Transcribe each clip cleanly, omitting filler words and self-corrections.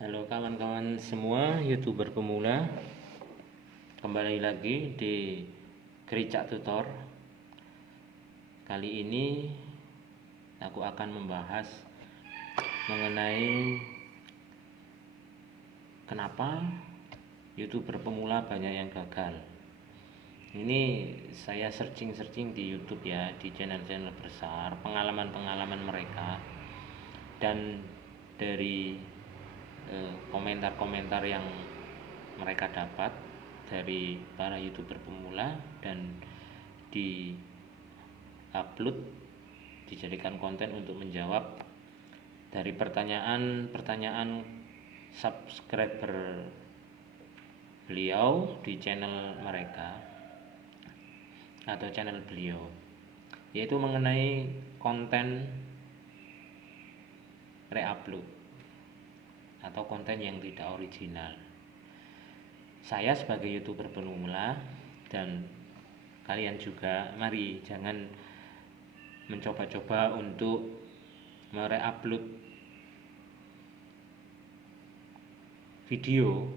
Halo kawan-kawan semua YouTuber pemula, kembali lagi di Gericak Tutor. Kali ini aku akan membahas mengenai kenapa YouTuber pemula banyak yang gagal. Ini saya searching di YouTube ya, di channel-channel besar, pengalaman-pengalaman mereka, dan dari komentar-komentar yang mereka dapat dari para YouTuber pemula dan di upload, dijadikan konten untuk menjawab dari pertanyaan-pertanyaan subscriber beliau di channel mereka atau channel beliau, yaitu mengenai konten reupload atau konten yang tidak original. Saya sebagai YouTuber pemula dan kalian juga, mari jangan mencoba-coba untuk mereupload video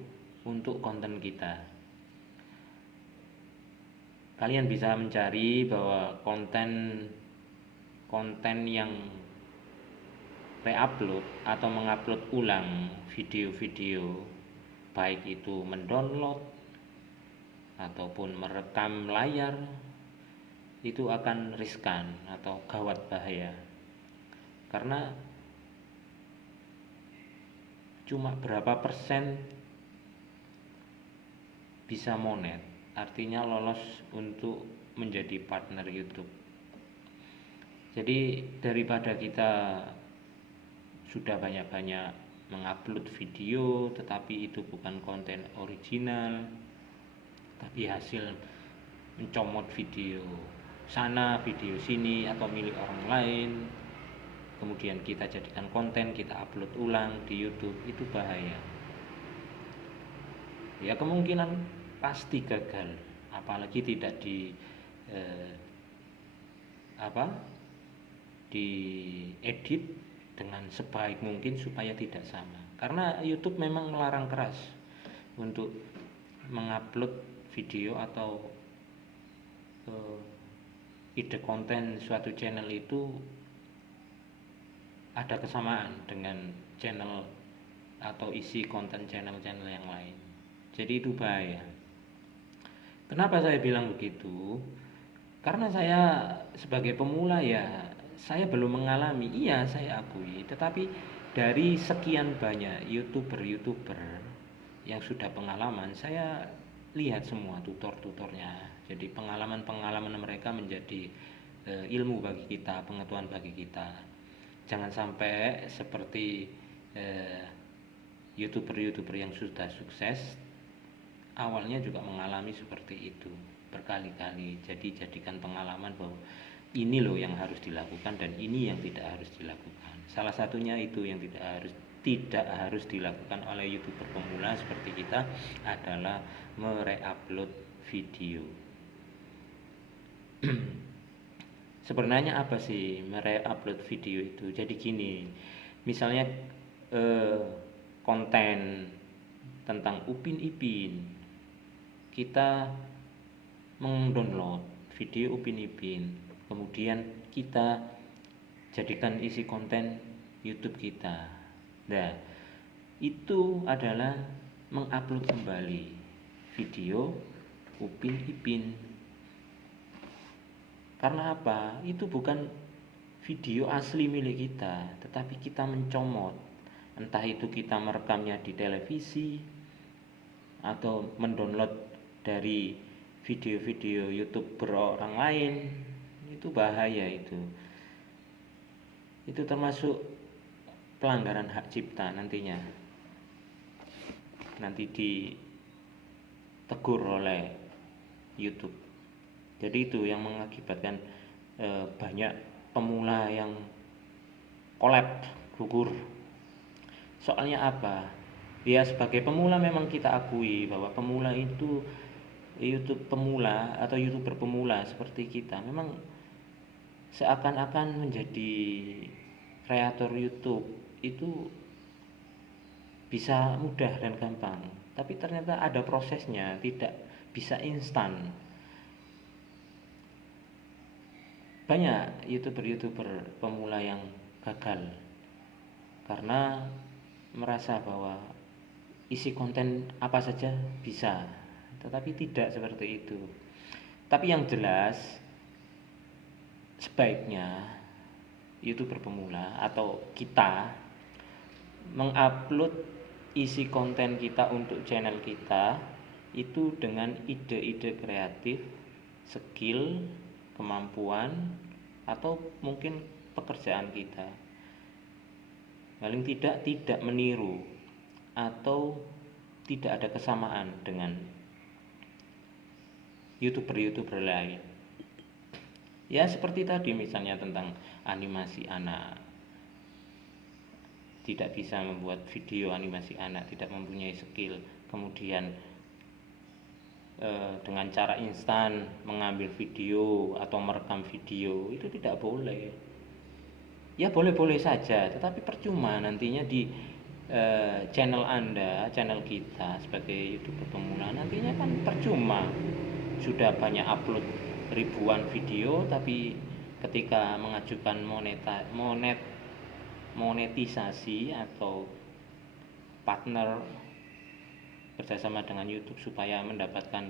untuk konten kita. Kalian bisa mencari bahwa konten yang reupload atau mengupload ulang video-video, baik itu mendownload ataupun merekam layar, itu akan riskan atau gawat bahaya, karena cuma berapa persen bisa monet, artinya lolos untuk menjadi partner YouTube. Jadi daripada kita sudah banyak-banyak mengupload video tetapi itu bukan konten original, tapi hasil mencomot video sana, video sini, atau milik orang lain, kemudian kita jadikan konten, kita upload ulang di YouTube, itu bahaya. Ya kemungkinan pasti gagal, apalagi tidak diedit dengan sebaik mungkin supaya tidak sama, karena YouTube memang melarang keras untuk mengupload video atau ide konten suatu channel itu ada kesamaan dengan channel atau isi konten channel-channel yang lain. Jadi itu bahaya. Kenapa saya bilang begitu? Karena saya sebagai pemula ya, saya belum mengalami, iya saya akui, tetapi dari sekian banyak YouTuber yang sudah pengalaman, saya lihat semua tutor-tutornya. Jadi pengalaman-pengalaman mereka menjadi ilmu bagi kita, pengetahuan bagi kita. Jangan sampai seperti YouTuber-YouTuber yang sudah sukses awalnya juga mengalami seperti itu berkali-kali. Jadi jadikan pengalaman bahwa ini loh yang harus dilakukan dan ini yang tidak harus dilakukan. Salah satunya itu yang tidak harus dilakukan oleh YouTuber pemula seperti kita adalah mereupload video. Sebenarnya apa sih mereupload video itu? Jadi gini, misalnya konten tentang Upin Ipin, kita mendownload video Upin Ipin, kemudian kita jadikan isi konten YouTube kita. Nah, itu adalah mengupload kembali video Upin Ipin. Karena apa? Itu bukan video asli milik kita, tetapi kita mencomot. Entah itu kita merekamnya di televisi atau mendownload dari video-video YouTuber orang lain, itu bahaya itu. Itu termasuk pelanggaran hak cipta nantinya. Nanti ditegur oleh YouTube. Jadi itu yang mengakibatkan banyak pemula yang collab, gugur. Soalnya apa? Ya sebagai pemula memang kita akui bahwa pemula itu, YouTube pemula atau YouTuber pemula seperti kita memang seakan-akan menjadi kreator YouTube itu bisa mudah dan gampang, tapi ternyata ada prosesnya, tidak bisa instan. Banyak youtuber-youtuber pemula yang gagal karena merasa bahwa isi konten apa saja bisa, tetapi tidak seperti itu. Tapi yang jelas, sebaiknya youtuber pemula atau kita mengupload isi konten kita untuk channel kita itu dengan ide-ide kreatif, skill, kemampuan, atau mungkin pekerjaan kita. Paling tidak meniru atau tidak ada kesamaan dengan youtuber-youtuber lain. Ya seperti tadi misalnya tentang animasi anak, tidak bisa membuat video animasi anak, tidak mempunyai skill, kemudian dengan cara instan mengambil video atau merekam video, itu tidak boleh. Ya boleh-boleh saja, tetapi percuma nantinya di channel Anda, channel kita sebagai youtuber pemula, nantinya kan percuma. Sudah banyak upload ribuan video, tapi ketika mengajukan monetisasi atau partner bersama dengan YouTube supaya mendapatkan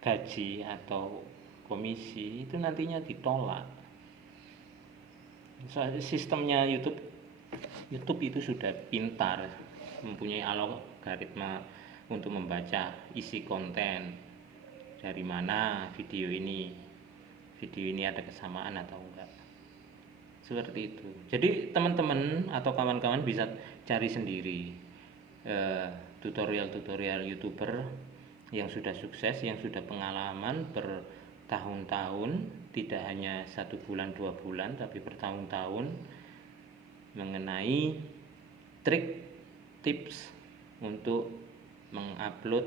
gaji atau komisi, itu nantinya ditolak. Soalnya sistemnya YouTube itu sudah pintar, mempunyai algoritma untuk membaca isi konten, dari mana video ini ada kesamaan atau enggak, seperti itu. Jadi teman-teman atau kawan-kawan bisa cari sendiri tutorial YouTuber yang sudah sukses, yang sudah pengalaman bertahun-tahun, tidak hanya 1 bulan 2 bulan, tapi bertahun-tahun, mengenai trik tips untuk mengupload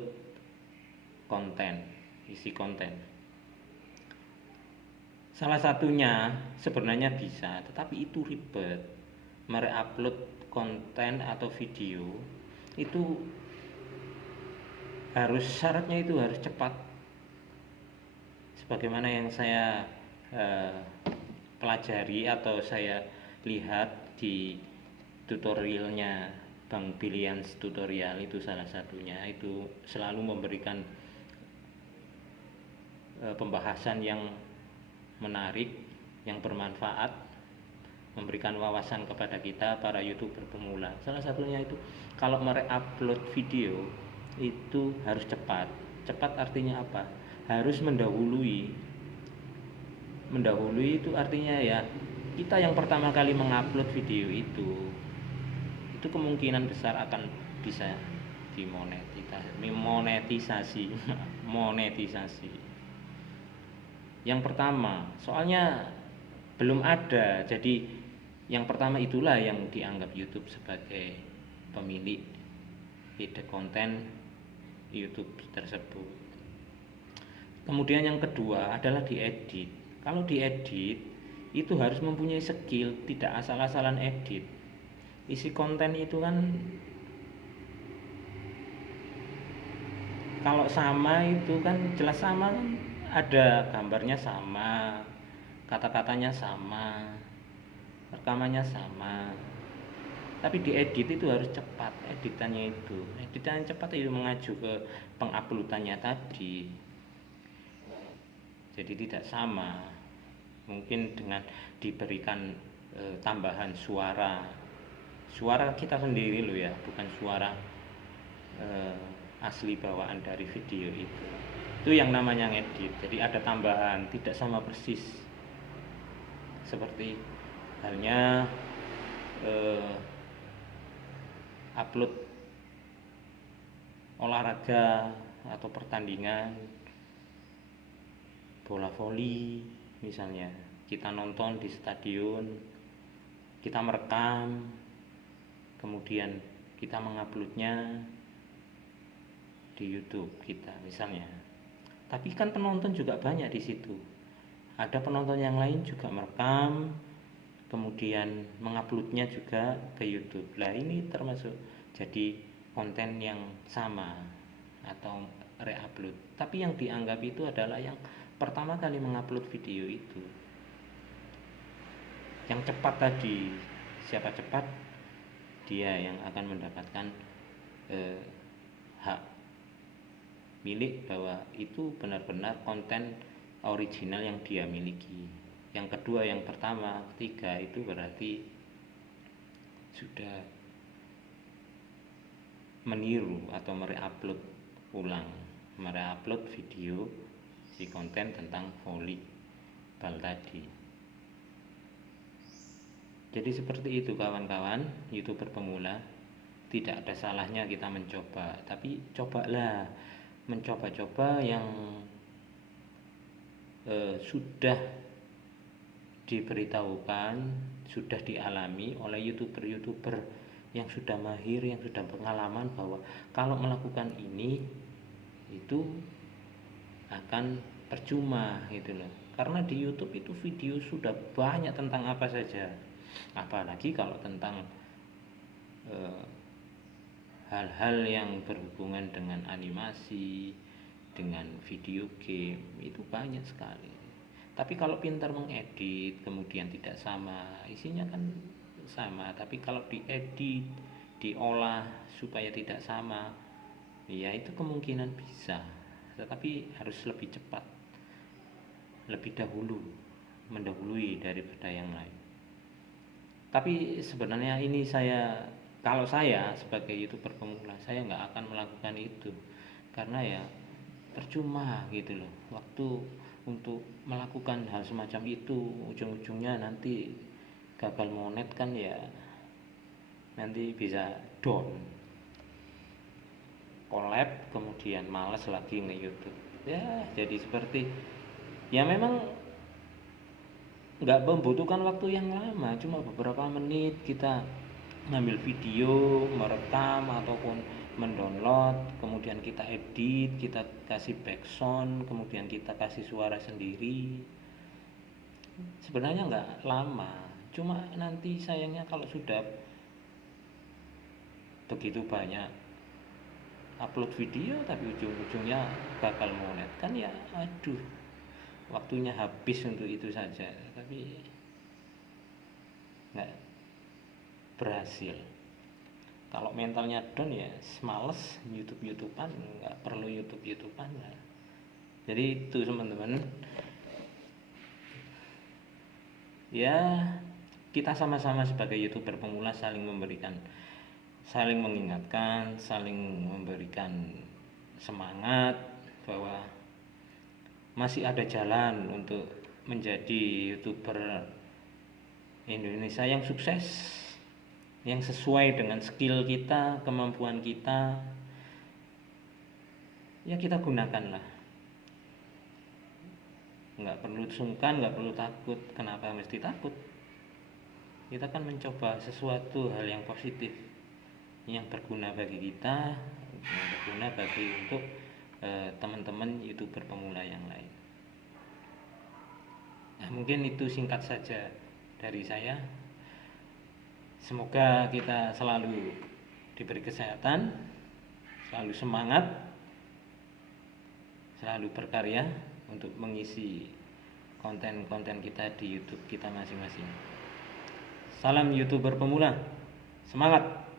konten, isi konten. Salah satunya sebenarnya bisa, tetapi itu ribet. Mereupload konten atau video itu syaratnya itu harus cepat, sebagaimana yang saya pelajari atau saya lihat di tutorialnya Bang Billions tutorial, itu salah satunya, itu selalu memberikan pembahasan yang menarik, yang bermanfaat, memberikan wawasan kepada kita para youtuber pemula. Salah satunya itu kalau mereupload video itu harus cepat. Cepat artinya apa? Harus mendahului itu artinya ya, kita yang pertama kali mengupload video itu kemungkinan besar akan bisa monetisasi. Yang pertama, soalnya belum ada, jadi yang pertama itulah yang dianggap YouTube sebagai pemilik ide konten YouTube tersebut. Kemudian yang kedua adalah diedit. Kalau diedit itu harus mempunyai skill, tidak asal-asalan edit. Isi konten itu kan kalau sama itu kan jelas sama kan, ada gambarnya sama, kata-katanya sama, rekamannya sama. Tapi diedit itu harus cepat, editannya cepat itu mengacu ke penguploadannya tadi. Jadi tidak sama, mungkin dengan diberikan tambahan suara kita sendiri loh ya, bukan suara asli bawaan dari video itu yang namanya ngedit. Jadi ada tambahan, tidak sama persis seperti halnya upload olahraga atau pertandingan bola voli misalnya, kita nonton di stadion, kita merekam, kemudian kita menguploadnya di YouTube kita misalnya. Tapi kan penonton juga banyak di situ. Ada penonton yang lain juga merekam, kemudian menguploadnya juga ke YouTube. Lah ini termasuk jadi konten yang sama atau reupload, tapi yang dianggap itu adalah yang pertama kali mengupload video itu, yang cepat tadi. Siapa cepat, dia yang akan mendapatkan hak milik bahwa itu benar-benar konten original yang dia miliki. Yang kedua, yang pertama, ketiga itu berarti sudah meniru atau mereupload ulang, mereupload video si konten tentang volleyball tadi. Jadi seperti itu kawan-kawan, YouTuber pemula. Tidak ada salahnya kita mencoba, tapi cobalah mencoba-coba yang sudah diberitahukan, sudah dialami oleh YouTuber-YouTuber yang sudah mahir, yang sudah pengalaman bahwa kalau melakukan ini itu akan percuma gitu loh. Karena di YouTube itu video sudah banyak tentang apa saja. Apalagi kalau tentang hal-hal yang berhubungan dengan animasi, dengan video game, itu banyak sekali. Tapi kalau pintar mengedit, kemudian tidak sama, isinya kan sama, tapi kalau diedit, diolah supaya tidak sama, ya itu kemungkinan bisa, tetapi harus lebih cepat, lebih dahulu, mendahului daripada yang lain. Tapi sebenarnya ini kalau saya sebagai YouTuber pemula, saya nggak akan melakukan itu, karena ya percuma gitu loh, waktu untuk melakukan hal semacam itu ujung-ujungnya nanti gagal monet kan, ya nanti bisa down, collab, kemudian males lagi nge-YouTube. Ya jadi seperti, ya memang nggak membutuhkan waktu yang lama, cuma beberapa menit kita ngambil video, merekam ataupun mendownload, kemudian kita edit, kita kasih background, kemudian kita kasih suara sendiri. Sebenarnya nggak lama, cuma nanti sayangnya kalau sudah begitu banyak upload video tapi ujung-ujungnya gagal monet kan, ya aduh, waktunya habis untuk itu saja, tapi nggak berhasil. Kalau mentalnya down ya males YouTube-YouTuban, nggak perlu YouTube-YouTuban ya. Jadi itu teman-teman, ya kita sama-sama sebagai YouTuber pemula saling memberikan, saling mengingatkan, saling memberikan semangat bahwa masih ada jalan untuk menjadi YouTuber Indonesia yang sukses, yang sesuai dengan skill kita, kemampuan kita. Ya kita gunakanlah, nggak perlu sungkan, nggak perlu takut. Kenapa mesti takut? Kita kan mencoba sesuatu hal yang positif, yang berguna bagi kita, yang berguna bagi untuk teman-teman YouTuber pemula yang lain. Nah, mungkin itu singkat saja dari saya. Semoga kita selalu diberi kesehatan, selalu semangat, selalu berkarya untuk mengisi konten-konten kita di YouTube kita masing-masing. Salam YouTuber pemula, semangat!